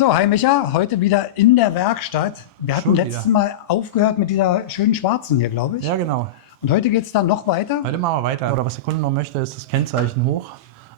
So, hi Micha, heute wieder in der Werkstatt. Wir hatten Schon letztes wieder. Mal aufgehört mit dieser schönen schwarzen hier, glaube ich. Ja, genau. Und heute geht es dann noch weiter. Heute machen wir weiter. Oder was der Kunde noch möchte, ist das Kennzeichen hoch.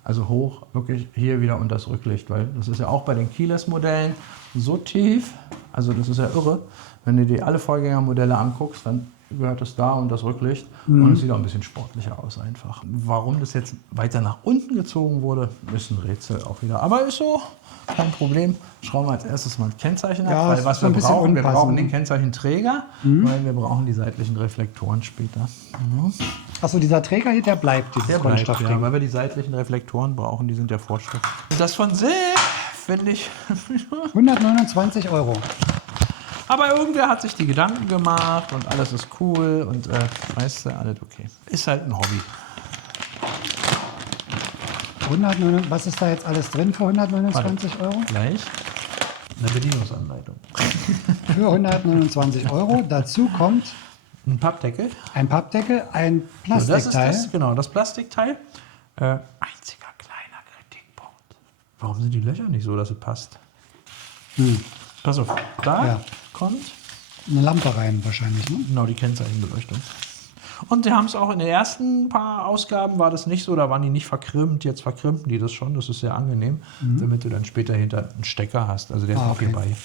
Also hoch, wirklich hier wieder unter das Rücklicht, weil das ist ja auch bei den Keyless-Modellen so tief. Also das ist ja irre. Wenn du dir alle Vorgängermodelle anguckst, dann gehört das da und das Rücklicht. Und es sieht auch ein bisschen sportlicher aus einfach. Warum das jetzt weiter nach unten gezogen wurde, ist ein Rätsel auch wieder. Aber ist so, kein Problem. Schrauben wir als erstes mal ein Kennzeichen ab. Ja, Weil es was ist so ein wir bisschen brauchen, wir unpassend. brauchen den Kennzeichenträger, weil wir brauchen die seitlichen Reflektoren später. Achso, dieser Träger hier, der bleibt, dieses Der bleibt, Kunststoffding. ja, weil wir die seitlichen Reflektoren brauchen, die sind ja Vorschrift. Das von Sil finde ich. 129 Euro. Aber irgendwer hat sich die Gedanken gemacht und alles ist cool und weißt du, alles okay. Ist halt ein Hobby. 109, was ist da jetzt alles drin für 129 Euro? Gleich eine Bedienungsanleitung. Für 129 Euro. Dazu kommt Ein Pappdeckel. ein Pappdeckel, ein So, das ist Plastikteil. das, genau, das Plastikteil. Einziger kleiner Kritikpunkt. Warum sind die Löcher nicht so, dass es passt? Pass auf, da Ja. kommt Eine Lampe rein wahrscheinlich, ne? genau die Kennzeichenbeleuchtung. Und sie haben es auch in den ersten paar Ausgaben war das nicht so, da waren die nicht verkrimmt. Jetzt verkrimpen die das schon, das ist sehr angenehm, damit du dann später hinter einen Stecker hast. Also der ist auch okay. hier bei.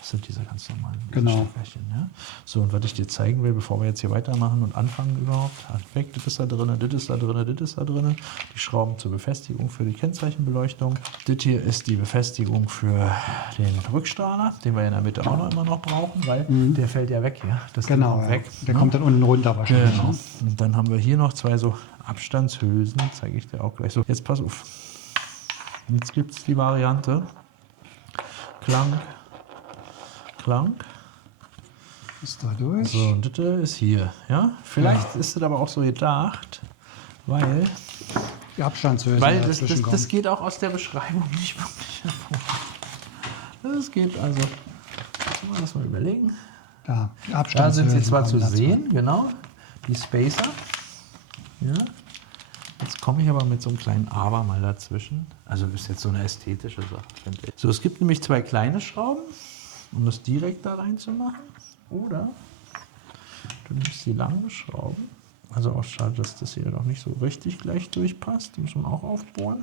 Das sind diese ganz normalen Genau. Steckerchen. Ja? So, und was ich dir zeigen will, bevor wir jetzt hier weitermachen und anfangen überhaupt, weg, das ist da drin, das ist da drin, das ist da drin. Die Schrauben zur Befestigung für die Kennzeichenbeleuchtung. Das hier ist die Befestigung für den Rückstrahler, den wir in der Mitte auch noch immer noch brauchen, weil der fällt ja weg hier. Das Genau, kommt ja. weg. Der ne? kommt dann unten runter wahrscheinlich. Genau. Ne? Und dann haben wir hier noch zwei so Abstandshülsen, zeige ich dir auch gleich. So, jetzt pass auf. Jetzt gibt es die Variante Klang, Klang. Ist da durch. So, und das ist hier. Ja? Vielleicht ist das aber auch so gedacht, weil Die Abstandshöhe das geht auch aus der Beschreibung nicht wirklich hervor. Das geht also, lass mal überlegen. Da, die Da Abstandshöhe sind sie zwar zu kommen dazu. sehen, genau, die Spacer. Ja. Jetzt komme ich aber mit so einem kleinen Aber mal dazwischen. Also ist jetzt so eine ästhetische Sache, finde ich. So, es gibt nämlich zwei kleine Schrauben, um das direkt da reinzumachen. Oder du nimmst die langen Schrauben. Also auch schade, dass das hier noch nicht so richtig gleich durchpasst. Die muss man auch aufbohren.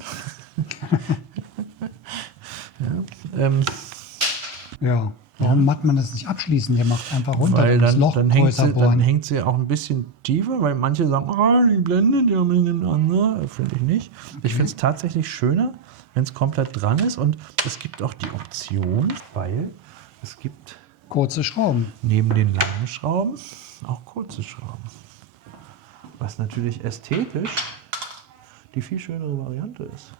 Ja. Warum macht man das nicht abschließen? Der macht einfach runter. Weil das dann, Loch dann, hängt größer sie, dann bohren. hängt sie auch ein bisschen tiefer, weil manche sagen, die Blende, die haben einen anderen. Finde ich nicht. Ich finde es tatsächlich schöner, wenn es komplett dran ist. Und es gibt auch die Option, weil es gibt Kurze Schrauben. neben den langen Schrauben auch kurze Schrauben. Was natürlich ästhetisch die viel schönere Variante ist.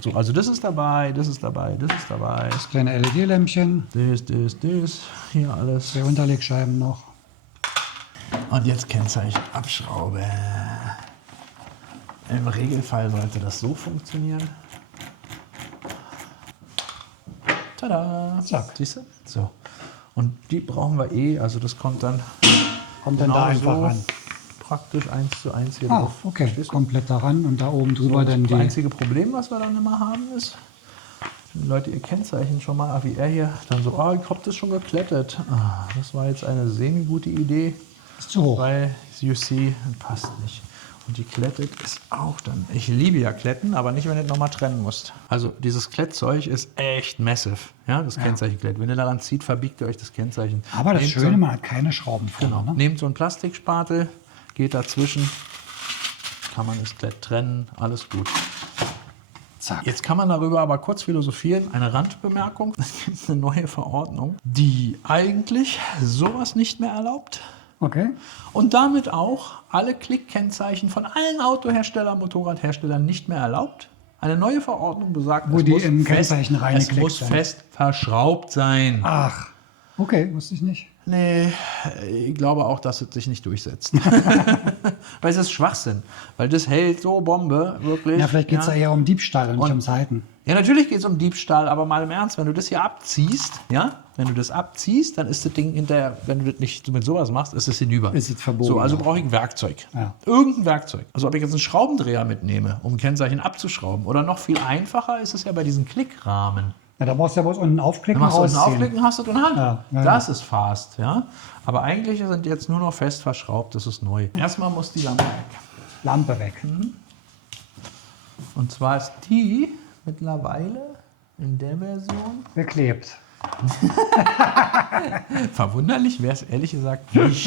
So, also das ist dabei, das ist dabei, das ist dabei. Das kleine LED-Lämpchen. Das, hier alles. Zwei Unterlegscheiben noch. Und jetzt Kennzeichen abschrauben. Im Regelfall sollte das so funktionieren. Tada! Zack. Siehst du? So. Und die brauchen wir eh, also das kommt dann Kommt dann da einfach so ran. praktisch 1:1 hier Ah, drauf. okay. Verstehst du? Komplett daran und da oben drüber dann Das die. einzige Problem, was wir dann immer haben, ist, wenn die Leute ihr Kennzeichen schon mal, wie er hier, dann so, ich hab das schon geklettet. Das war jetzt eine semi-gute Idee, Ist zu hoch. weil you see, passt nicht. Und die Klettet ist auch dann, ich liebe ja Kletten, aber nicht, wenn du das nochmal trennen musst. Also dieses Klettzeug ist echt massive, ja, das Kennzeichenklett. Wenn ihr daran zieht, verbiegt ihr euch das Kennzeichen. Aber das Nehmt Schöne, so, man hat keine Schrauben vorne. genau, Ne? nehmt so einen Plastikspatel, geht dazwischen, kann man das Klett trennen, alles gut. Zack. Jetzt kann man darüber aber kurz philosophieren. Eine Randbemerkung. Es gibt eine neue Verordnung, die eigentlich sowas nicht mehr erlaubt. Okay. Und damit auch alle Klickkennzeichen von allen Autoherstellern, Motorradherstellern nicht mehr erlaubt. Eine neue Verordnung besagt, Wo es die muss in fest, Kennzeichen es reingeklickt muss sind. fest verschraubt sein. Ach. Okay, wusste ich nicht. Nee, ich glaube auch, dass es sich nicht durchsetzt. Weil es ist Schwachsinn. Weil das hält so Bombe, wirklich. Ja, vielleicht geht es ja eher um Diebstahl und nicht ums Halten. Ja, natürlich geht es um Diebstahl, aber mal im Ernst, wenn du das hier abziehst, ja, wenn du das abziehst, dann ist das Ding hinterher, wenn du das nicht mit sowas machst, ist es hinüber. Ist es verboten, So, also ja. brauche ich ein Werkzeug. Ja. Irgendein Werkzeug. Also ob ich jetzt einen Schraubendreher mitnehme, um ein Kennzeichen abzuschrauben, oder noch viel einfacher ist es ja bei diesen Klickrahmen. Ja, da brauchst du ja bloß unten aufklicken Dann und machst du unten rausziehen. aufklicken, hast du drin Hand. Ja, Das ist fast, ja. Aber eigentlich sind die jetzt nur noch fest verschraubt, das ist neu. Erstmal muss die Lampe weg. Lampe weg. Und zwar ist die mittlerweile in der Version. Beklebt. Verwunderlich wäre es ehrlich gesagt nicht.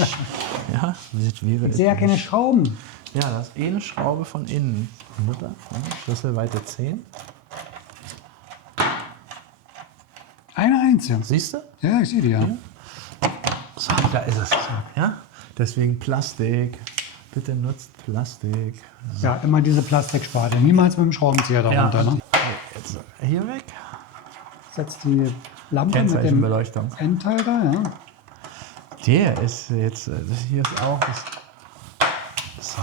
Ja, das wäre Ich es sehe ja keine nicht. Schrauben. Ja, das ist eine Schraube von innen. Mutter, ja, Schlüsselweite 10. Eine einzige. Siehst du? Ja, ich sehe die ja. So, da ist es. Ja? Deswegen Plastik. Bitte nutzt Plastik. Ja, immer diese Plastiksparte. Niemals mit dem Schraubenzieher darunter. Ne? Jetzt hier weg. Setzt die Lampe mit dem Kennzeichenbeleuchtung. Endteil da, ja. Der ist jetzt, das hier ist auch. So.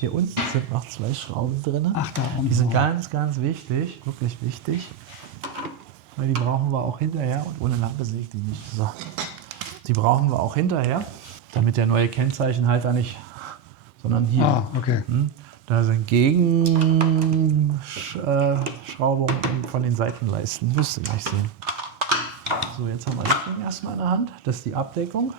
Hier unten sind noch 2 Schrauben drin. Ach, da unten. Die sind ganz, ganz wichtig. Wirklich wichtig. Weil die brauchen wir auch hinterher. Und ohne Lampe sehe ich die nicht. So. Die brauchen wir auch hinterher. Damit der neue Kennzeichenhalter nicht. Sondern hier. Ah, okay. Da sind Gegenschraubungen von den Seitenleisten. Müsst ihr gleich sehen. So, jetzt haben wir das Ding erstmal in der Hand. Das ist die Abdeckung.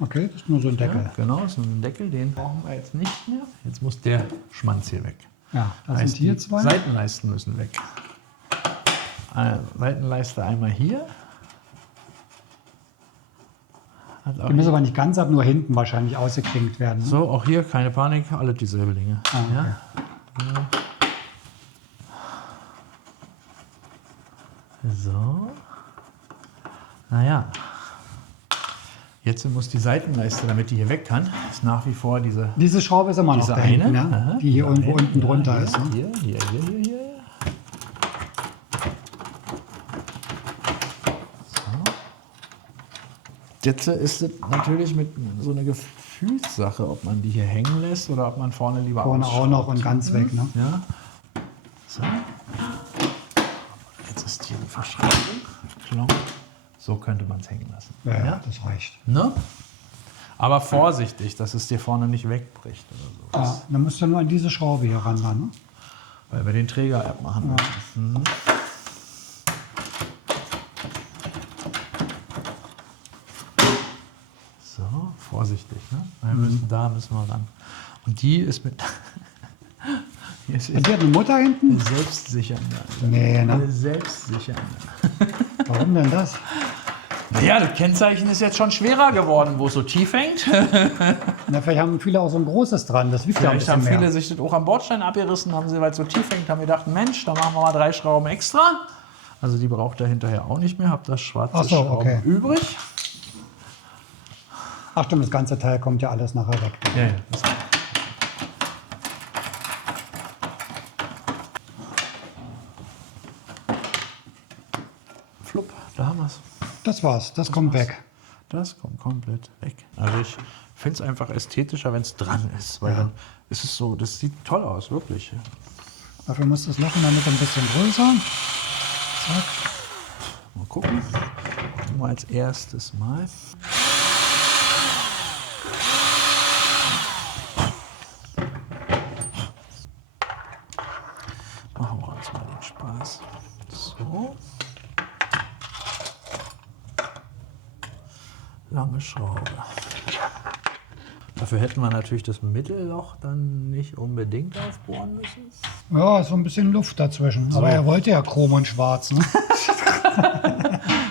Okay, das ist nur so ein Deckel. Ja, genau, das ist ein Deckel. Den brauchen wir jetzt nicht mehr. Jetzt muss der Schmanz hier weg. Ja, da Heißt, sind hier die 2. Seitenleisten müssen weg. Seitenleiste einmal hier. Hat auch Die müssen aber nicht ganz ab, nur hinten wahrscheinlich ausgeklinkt werden. Ne? so, auch hier keine Panik, alle dieselbe Dinge. Ah, okay. Ja? So. Naja. Jetzt muss die Seitenleiste, damit die hier weg kann, ist nach wie vor diese Diese Schraube ist immer noch da hinten, ja? aha, Die hier diese irgendwo eine, unten ja, drunter hier, ist. Ne? Hier. So. Jetzt ist es natürlich mit so einer Gefühlssache, ob man die hier hängen lässt oder ob man vorne lieber Vorne auch noch und ganz weg. Ne? ja. So. Jetzt ist hier die Verschraubung. Klong. So könnte man es hängen lassen. Ja, das reicht. Ne? Aber vorsichtig, dass es dir vorne nicht wegbricht oder so. Ah, dann musst du nur an diese Schraube hier ran. Ne? Weil wir den Träger abmachen müssen. Mhm. So, vorsichtig. Ne? Da müssen wir ran. Und die ist mit. Hier ist Und die hat eine Mutter hinten? selbstsichernder. Nee, ne? Eine selbstsichernde. Warum denn das? Naja, das Kennzeichen ist jetzt schon schwerer geworden, wo es so tief hängt. Na, vielleicht haben viele auch so ein großes dran. Das wiegt ja ein Vielleicht bisschen haben viele mehr. sich das auch am Bordstein abgerissen, haben sie, weil es so tief hängt, haben gedacht, Mensch, da machen wir mal 3 Schrauben extra. Also die braucht ihr hinterher auch nicht mehr, habt das schwarze Ach so, Schrauben okay. übrig. Ach stimmt, das ganze Teil kommt ja alles nachher weg. Ja, das Flupp, da haben wir es. Das war's, das kommt weg. Das kommt komplett weg. Also ich finde es einfach ästhetischer, wenn es dran ist, weil dann ist es so, das sieht toll aus, wirklich. Dafür muss das Loch in der Mitte ein bisschen größer. Zack. Mal gucken. Gucken wir als erstes mal. Machen wir uns mal den Spaß. So. Lange Schraube. Dafür hätten wir natürlich das Mittelloch dann nicht unbedingt aufbohren müssen. Ja, so ein bisschen Luft dazwischen. Aber er wollte ja Chrom und Schwarz. Ne?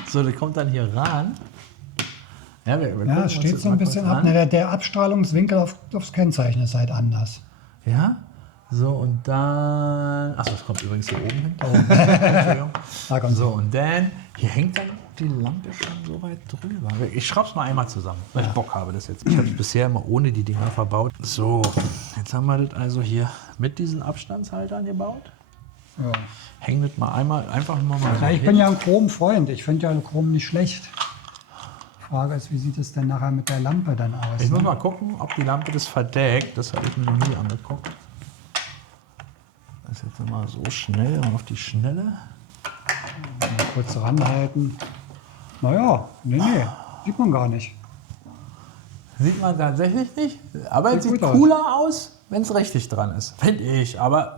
So, das kommt dann hier ran. Ja, wir Ja, gucken es uns steht das so mal ein kurz bisschen ab. an. Ne, der Abstrahlungswinkel aufs Kennzeichen ist halt anders. Ja, so und dann. Achso, das kommt übrigens hier oben hin. Entschuldigung. Da kommt So, und dann. Hier hängt dann die Lampe schon so weit drüber. Ich schraub's mal einmal zusammen, weil ich Bock habe das jetzt. Ich habe es bisher immer ohne die Dinger verbaut. So, jetzt haben wir das also hier mit diesen Abstandshaltern gebaut. Ja. Hängen das mal einmal, einfach mal Ja, ich hin. bin ja ein Chrom-Freund. Ich finde ja Chrom nicht schlecht. Frage ist, wie sieht es denn nachher mit der Lampe dann aus? Ich muss Ne? mal gucken, ob die Lampe das verdeckt. Das habe ich mir noch nie angeguckt. Das ist jetzt immer so schnell auf die Schnelle. Mal kurz ranhalten. Naja, nee, sieht man gar nicht. Sieht man tatsächlich nicht, aber es Sieht sieht gut aus. cooler aus, wenn es richtig dran ist, finde ich. Aber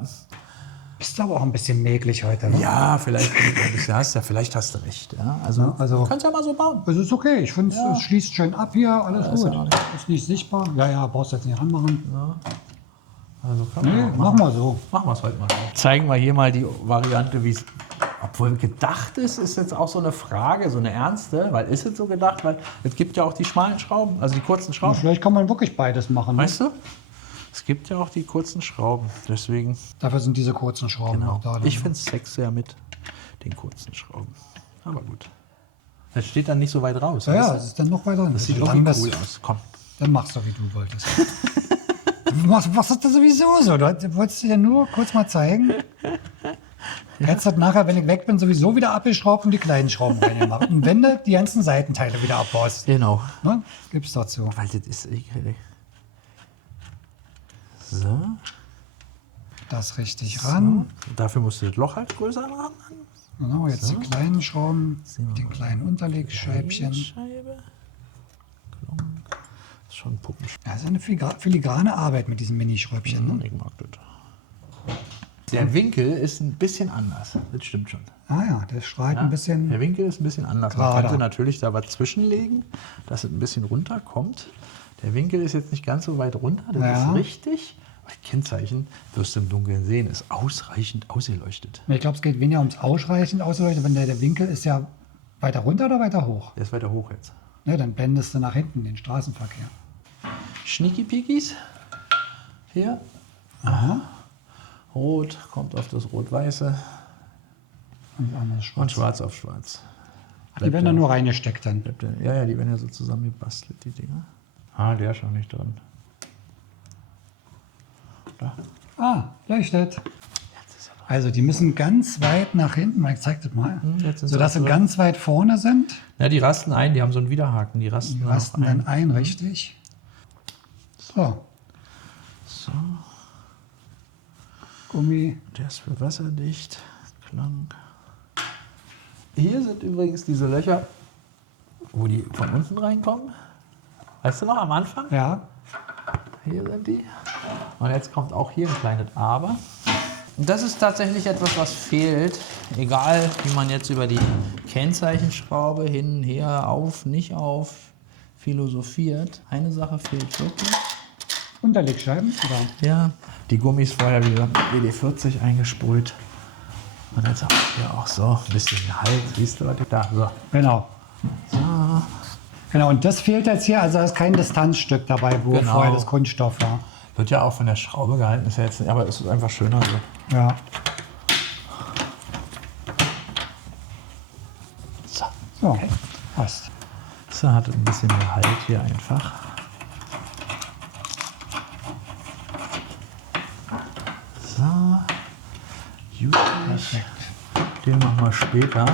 Bist aber auch ein bisschen mäglich heute, ne? Ja, vielleicht vielleicht hast du recht. Ja, also, also- du kannst ja mal so bauen. Es ist okay, ich finde, es schließt schön ab hier, alles ist gut. ja auch nicht- Ist nicht sichtbar. Ja, brauchst du jetzt nicht ranmachen. Also kann Nee, man machen wir so. Machen wir es heute mal. Zeigen wir hier mal die Variante, wie es. Obwohl gedacht ist jetzt auch so eine Frage, so eine ernste, weil ist es so gedacht, weil es gibt ja auch die schmalen Schrauben, also die kurzen Und Schrauben. vielleicht kann man wirklich beides machen. Ne? Weißt du? Es gibt ja auch die kurzen Schrauben, deswegen. Dafür sind diese kurzen Schrauben Genau. auch da. Ich finde es sexier mit den kurzen Schrauben. Aber gut. Das steht dann nicht so weit raus. Ja, weißt ja, du? es ist dann noch weiter. Das sieht Solange irgendwie cool aus. Komm. Dann machst du, wie du wolltest. Du machst das sowieso so. Du wolltest dir nur kurz mal zeigen. Jetzt hat nachher, wenn ich weg bin, sowieso wieder abgeschraubt und die kleinen Schrauben reingemacht. Und wenn du die ganzen Seitenteile wieder abbaust, Genau. ne, gibt's dazu. Weil das ist. So. Das richtig ran. Dafür musst du das Loch halt größer machen. Genau, jetzt die kleinen Schrauben mit den kleinen Unterlegscheibchen. Scheibe. Klonk. Das ist schon ein Puppenspiel. Ja, das ist eine filigrane Arbeit mit diesen Minischräubchen. Ne? Ich mag das. Der Winkel ist ein bisschen anders. Das stimmt schon. Ah ja, der strahlt Ja? ein bisschen. Der Winkel ist ein bisschen anders. Gerader. Man könnte natürlich da was zwischenlegen, dass es ein bisschen runterkommt. Der Winkel ist jetzt nicht ganz so weit runter, das Ja. ist richtig. Aber das Kennzeichen, wirst du im Dunkeln sehen, ist ausreichend ausgeleuchtet. Ich glaube, es geht weniger ums Ausreichend ausleuchten, wenn der Winkel ist ja weiter runter oder weiter hoch. Der ist weiter hoch jetzt. Ne, dann blendest du nach hinten den Straßenverkehr. Schnicki-Pikis. Hier. Aha. Rot kommt auf das Rot-Weiße Und anderes Schwarz. und Schwarz auf Schwarz. Die werden dann nur reingesteckt dann. Ja, die werden ja so zusammengebastelt, die Dinger. Ah, der ist schon nicht drin. Da. Ah, leuchtet. Also die müssen ganz weit nach hinten, ich zeig das mal, jetzt sind sie sodass auch sie drin. ganz weit vorne sind. Ja, die rasten ein, die haben so einen Widerhaken. Die rasten, Die rasten ein. dann ein, richtig. So, So, Gummi. der ist für wasserdicht. Klang. Hier sind übrigens diese Löcher, wo die von unten reinkommen. Weißt du noch, am Anfang? Ja, Hier sind die. Und jetzt kommt auch hier ein kleines Aber. Und das ist tatsächlich etwas, was fehlt. Egal, wie man jetzt über die Kennzeichenschraube hin, her, auf, nicht auf philosophiert. Eine Sache fehlt wirklich. Unterlegscheiben. Oder? Ja, die Gummis vorher wieder WD-40 eingesprüht. Und jetzt haben wir auch so ein bisschen Halt. Siehst du, was ich da? So. Genau. So. Genau, und das fehlt jetzt hier, also da ist kein Distanzstück dabei, wo Genau. vorher das Kunststoff war. Wird ja auch von der Schraube gehalten, ist ja jetzt nicht, aber es ist einfach schöner so. Ja. So. So, passt. So, hat ein bisschen mehr Halt hier einfach. So. Gut. Den machen wir später.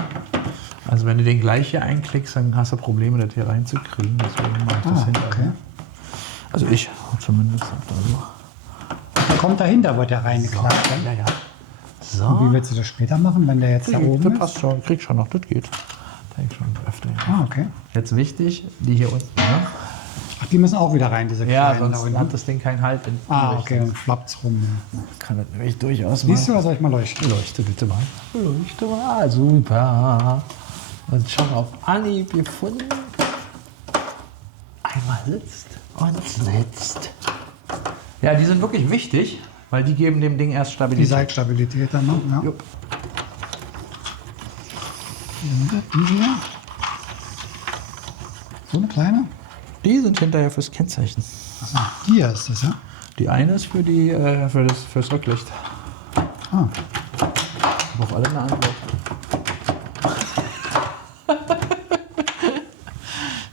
Also wenn du den gleich hier einklickst, dann hast du Probleme, das hier reinzukriegen. Deswegen mache ich das hinterher. okay. Also ich zumindest. Also. Der kommt dahinter, wird der reingeklappt. Ja, ja. So. Und wie willst du das später machen, wenn der jetzt da oben Das ist? passt schon, krieg schon noch, das geht. Denke ich schon öfter. Ja. Ah, okay. Jetzt wichtig, die hier unten. Ne? Ach, die müssen auch wieder rein, diese Ja, kleinen da sonst unten. hat das Ding keinen Halt. In die Ah, Richtung. okay, dann flappt's rum. Kann das nämlich durchaus mal. Siehst du, was soll ich mal leuchten? Leuchte bitte mal. Leuchte mal, super. Und schon auf Anhieb gefunden. Einmal sitzt und sitzt. Ja, die sind wirklich wichtig, weil die geben dem Ding erst Die Stabilität. Seitstabilität dann noch, ja. Jupp. Diese hier. So eine kleine? Die sind hinterher fürs Kennzeichen. Achso, hier ist das, ja? Die eine ist für die, fürs Rücklicht. Ah, Aber auf alle eine Antwort.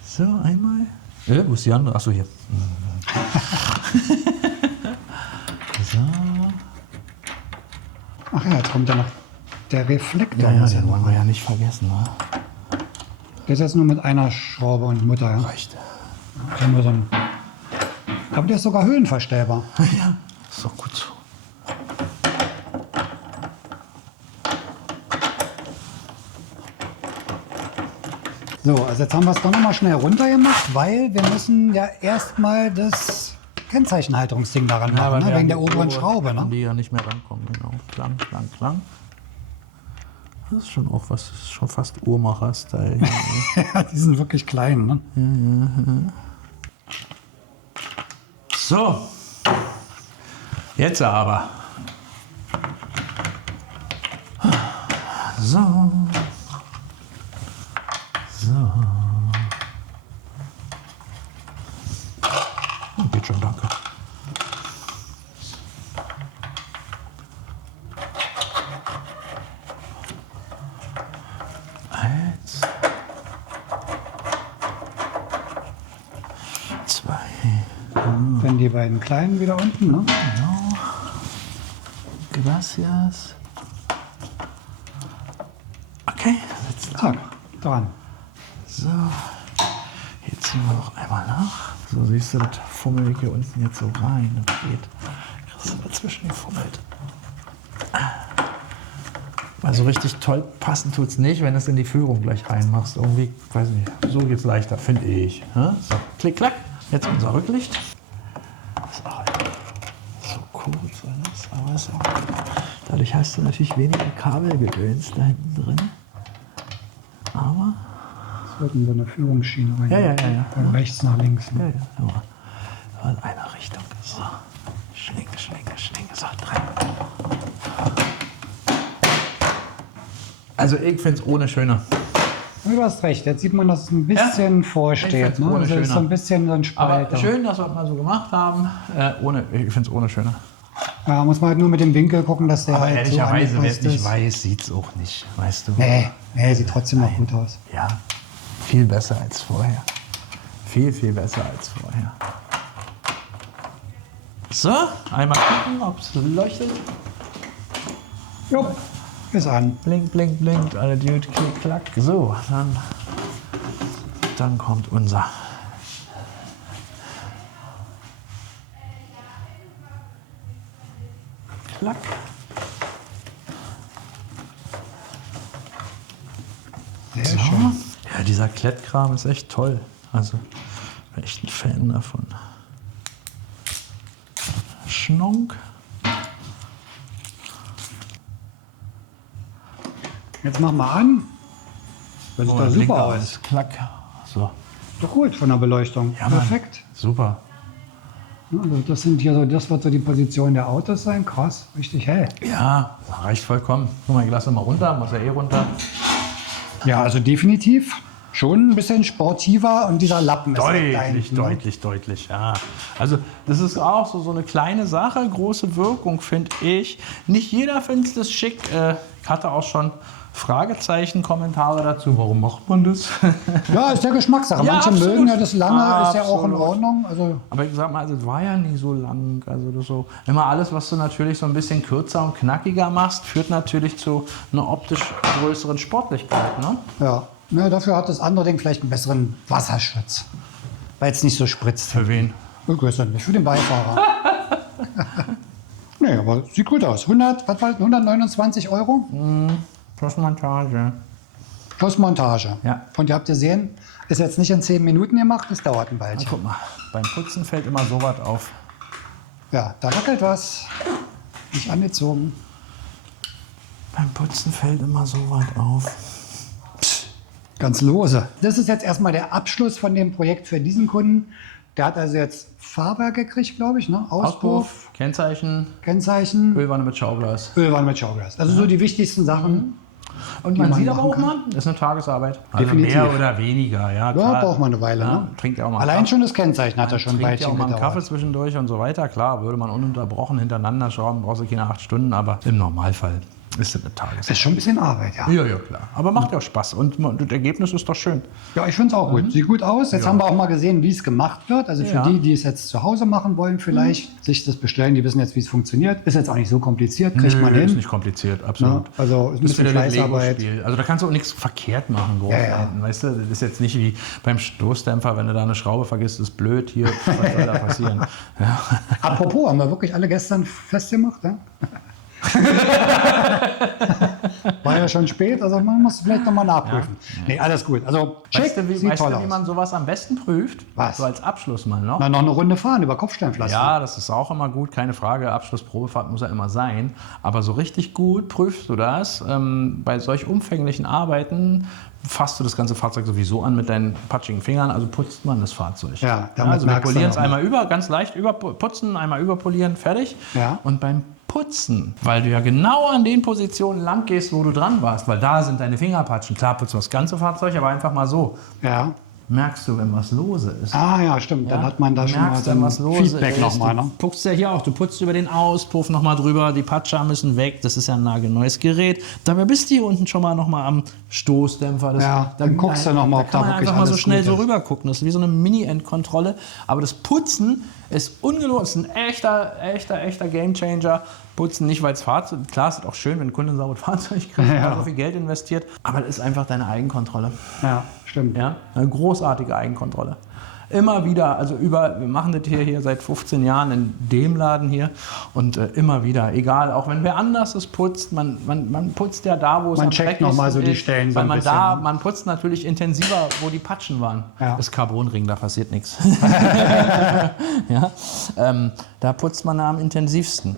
So, einmal. Wo ist die andere? Achso, hier. So. ach ja, jetzt kommt ja noch der Reflektor. Ja, muss den noch wollen wir ja nicht vergessen. Ne? Der ist jetzt nur mit einer Schraube und Mutter. Ja? Reicht. Der nur so ein aber der ist sogar höhenverstellbar. Ja, ist doch gut so. So, also jetzt haben wir es doch nochmal schnell runter gemacht, weil wir müssen ja erstmal das Kennzeichenhalterungsding daran machen, ne? Wegen der oberen Schraube. Ne? Die ja nicht mehr rankommen, genau. Klang, klang, klang. Das ist schon auch was, das ist schon fast Uhrmacher-Style. Ja, die sind wirklich klein. Ne? So, jetzt aber. So. So. Geht schon, danke. Eins. Zwei. Dann die beiden kleinen wieder unten. Ne? Genau. Gracias. Okay, jetzt Zack, dran. so. Hier ziehen wir noch einmal nach. So, siehst du, das fummelt hier unten jetzt so rein. Das geht. Kriegst du dazwischen gefummelt. Also richtig toll passen tut es nicht, wenn du es in die Führung gleich reinmachst. Irgendwie, weiß nicht, so geht es leichter, finde ich. Ja? So, klick, klack. Jetzt unser Rücklicht. Das ist auch so kurz alles, aber ist auch, dadurch hast du natürlich weniger Kabelgedöns da hinten drin. Aber Das wird in so eine Führungsschiene rein. ja. Von rechts nach links. Ne? ja. In einer Richtung. So. Schlinge. So, 3. Also ich finde es ohne schöner. Du hast recht, jetzt sieht man, dass es ein bisschen Ich vorsteht. find's Ne? ohne Also ist so schöner. ein bisschen so ein Spalt. Aber schön, dass wir das mal so gemacht haben. Ich finde es ohne schöner. Ja, muss man halt nur mit dem Winkel gucken, dass der Aber halt so ehrlicherweise, wer angepasst es nicht ist. weiß, sieht es auch nicht. Weißt du? Nee, sieht trotzdem noch gut aus. Ja, viel besser als vorher. Viel besser als vorher. So, einmal gucken, ob es leuchtet. Jo, ist an. Blink, alle Dude, klick, klack. So, dann kommt unser Klack. Sehr So. schön. Ja, dieser Klettkram ist echt toll. Also, bin echt ein Fan davon. Schnonk. Jetzt mach mal an. Das sieht doch super aus. Klack. So. Doch gut von der Beleuchtung. Ja, Mann. Perfekt. Super. Also das sind hier so, das wird so die Position der Autos sein. Krass, richtig hell. Ja, das reicht vollkommen. Guck mal, ich lasse mal runter, muss ja eh runter. Ja, also definitiv schon ein bisschen sportiver und dieser Lappen ist halt da hinten, ne? Deutlich, ja. Also das ist auch so eine kleine Sache, große Wirkung, finde ich. Nicht jeder findet das schick. Ich hatte auch schon Fragezeichen, Kommentare dazu. Warum macht man das? Ja, ist der Geschmackssache. Ja, Manche absolut. mögen ja das lange, ist ja auch in Absolut. Ordnung. Also Aber ich sag mal, also, es war ja nie so lang. Also das so immer alles, was du natürlich so ein bisschen kürzer und knackiger machst, führt natürlich zu einer optisch größeren Sportlichkeit. Ne? ja, ne, dafür hat das andere Ding vielleicht einen besseren Wasserschutz, weil es nicht so spritzt. Für wen? Ich weiß nicht, für den Beifahrer. Nee, aber sieht gut aus. 129 Euro Plus Montage. plus Montage. Ja. Und ihr habt gesehen, ist jetzt nicht in 10 Minuten gemacht, das dauert ein Weilchen. Guck mal, beim Putzen fällt immer so was auf. Ja, da wackelt was. Nicht angezogen. Beim Putzen fällt immer so was auf. Ganz lose. Das ist jetzt erstmal der Abschluss von dem Projekt für diesen Kunden. Der hat also jetzt Fahrwerk gekriegt, glaube ich, ne? Auspuff, Kennzeichen, Kennzeichen, Ölwanne mit Schauglas. Ölwanne mit Schauglas. Also so die wichtigsten Sachen. Und die man man sieht aber machen auch mal, das ist eine Tagesarbeit. Also Definitiv. mehr oder weniger, ja. Ja, Klar. braucht man eine Weile. Ja, Ne? trinkt ja auch mal Allein Kaffee. schon das Kennzeichen hat er schon ein Trinkt ja auch Weilchen mal einen Kaffee gedauert. zwischendurch und so weiter. Klar, würde man ununterbrochen hintereinander schrauben, brauchst du keine 8 Stunden, aber im Normalfall ist das eine Tagesarbeit. Ist schon ein bisschen Arbeit, ja. Ja, klar. Aber macht ja auch Spaß und das Ergebnis ist doch schön. Ja, ich finde es auch gut. Sieht gut aus. Jetzt haben wir auch mal gesehen, wie es gemacht wird. Also für Ja. die, die es jetzt zu Hause machen wollen, vielleicht sich das bestellen, die wissen jetzt, wie es funktioniert. Ist jetzt auch nicht so kompliziert, kriegt man Nö, hin. Ist nicht kompliziert, absolut. Ja, also ist ein Das ist bisschen wieder das Fleißarbeit. Lego-Spiel. Also da kannst du auch nichts verkehrt machen, Großarten, weißt du? Das ist jetzt nicht wie beim Stoßdämpfer, wenn du da eine Schraube vergisst, ist blöd hier, was soll da passieren? Ja. Apropos, haben wir wirklich alle gestern festgemacht? Ja? war ja schon spät, also man muss vielleicht nochmal nachprüfen. Nee, alles gut. Also schick, Weißt du, sieht toll wie man aus. sowas am besten prüft? Was? So als Abschluss mal noch. Na, noch eine Runde fahren über Kopfsteinpflaster. Ja, das ist auch immer gut, keine Frage. Abschlussprobefahrt muss ja immer sein. Aber so richtig gut prüfst du das. Bei solch umfänglichen Arbeiten fasst du das ganze Fahrzeug sowieso an mit deinen patschigen Fingern, also putzt man das Fahrzeug. Ja, damit also wir merkst du polieren es noch, ne? einmal über, ganz leicht überputzen, einmal überpolieren, fertig. Ja. Und beim Putzen, weil du ja genau an den Positionen lang gehst, wo du dran warst, weil da sind deine Fingerpatschen. Klar, putzen wir das ganze Fahrzeug, aber einfach mal so. Ja. Merkst du, wenn was lose ist. Ah ja, stimmt. Dann hat man da schon mal Merkst, so wenn ein was los Feedback ist. nochmal. Du Ne? guckst ja hier auch, du putzt über den Auspuff nochmal drüber, die Patscher müssen weg, das ist ja ein nagelneues Gerät. Dabei bist du hier unten schon mal nochmal am Stoßdämpfer. Das, Ja, dann guckst du noch mal, ob da kann man wirklich einfach mal so alles schnell gut so ist. rüber gucken. Das ist wie so eine Mini-Endkontrolle. Aber das Putzen ist ungelogen, ist ein echter Gamechanger. Putzen nicht, weil es Fahrzeug, klar, es ist auch schön, wenn ein Kunde ein sauberes Fahrzeug kriegt, Ja. so viel Geld investiert, aber das ist einfach deine Eigenkontrolle. Ja, stimmt. Ja, eine großartige Eigenkontrolle. Immer wieder, also wir machen das hier seit 15 Jahren in dem Laden hier und immer wieder, egal, auch wenn wer anders es putzt, man putzt ja da, wo es Man am checkt dreckigsten noch mal so die ist, Stellen so weil ein man bisschen, da, ne? man putzt natürlich intensiver, wo die Patschen waren. Ja. Das Carbonring, da passiert nichts. Ja, da putzt man am intensivsten.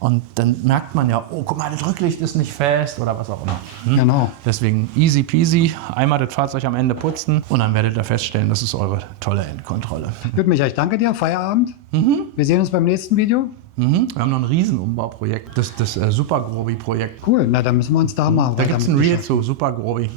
Und dann merkt man ja, oh, guck mal, das Rücklicht ist nicht fest oder was auch immer. Genau. Deswegen easy peasy, einmal das Fahrzeug am Ende putzen und dann werdet ihr feststellen, das ist eure tolle Endkontrolle. Gut, Michael, ich danke dir. Feierabend. Wir sehen uns beim nächsten Video. Wir haben noch ein Riesenumbauprojekt, das Super Grobi-Projekt. Cool, na dann müssen wir uns da mal Da gibt es ein Reel zu, Super Grobi.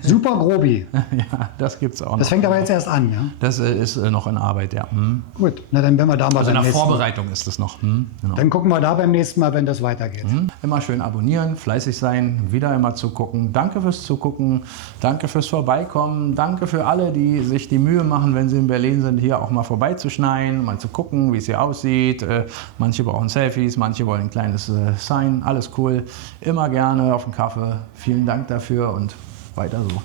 Super Grobi. Ja, das gibt es auch noch. Das fängt aber jetzt erst an, ja? Das ist noch in Arbeit, ja. Gut, na dann werden wir da mal Also in beim der nächsten Mal. Vorbereitung ist es noch. Genau. Dann gucken wir da beim nächsten Mal, wenn das weitergeht. Immer schön abonnieren, fleißig sein, wieder immer zugucken. Danke fürs Zugucken, danke fürs Vorbeikommen, danke für alle, die sich die Mühe machen, wenn sie in Berlin sind, hier auch mal vorbeizuschneiden, mal zu gucken, wie es hier aussieht. Manche brauchen Selfies, manche wollen ein kleines Sign, alles cool. Immer gerne auf den Kaffee. Vielen Dank dafür und weiter so.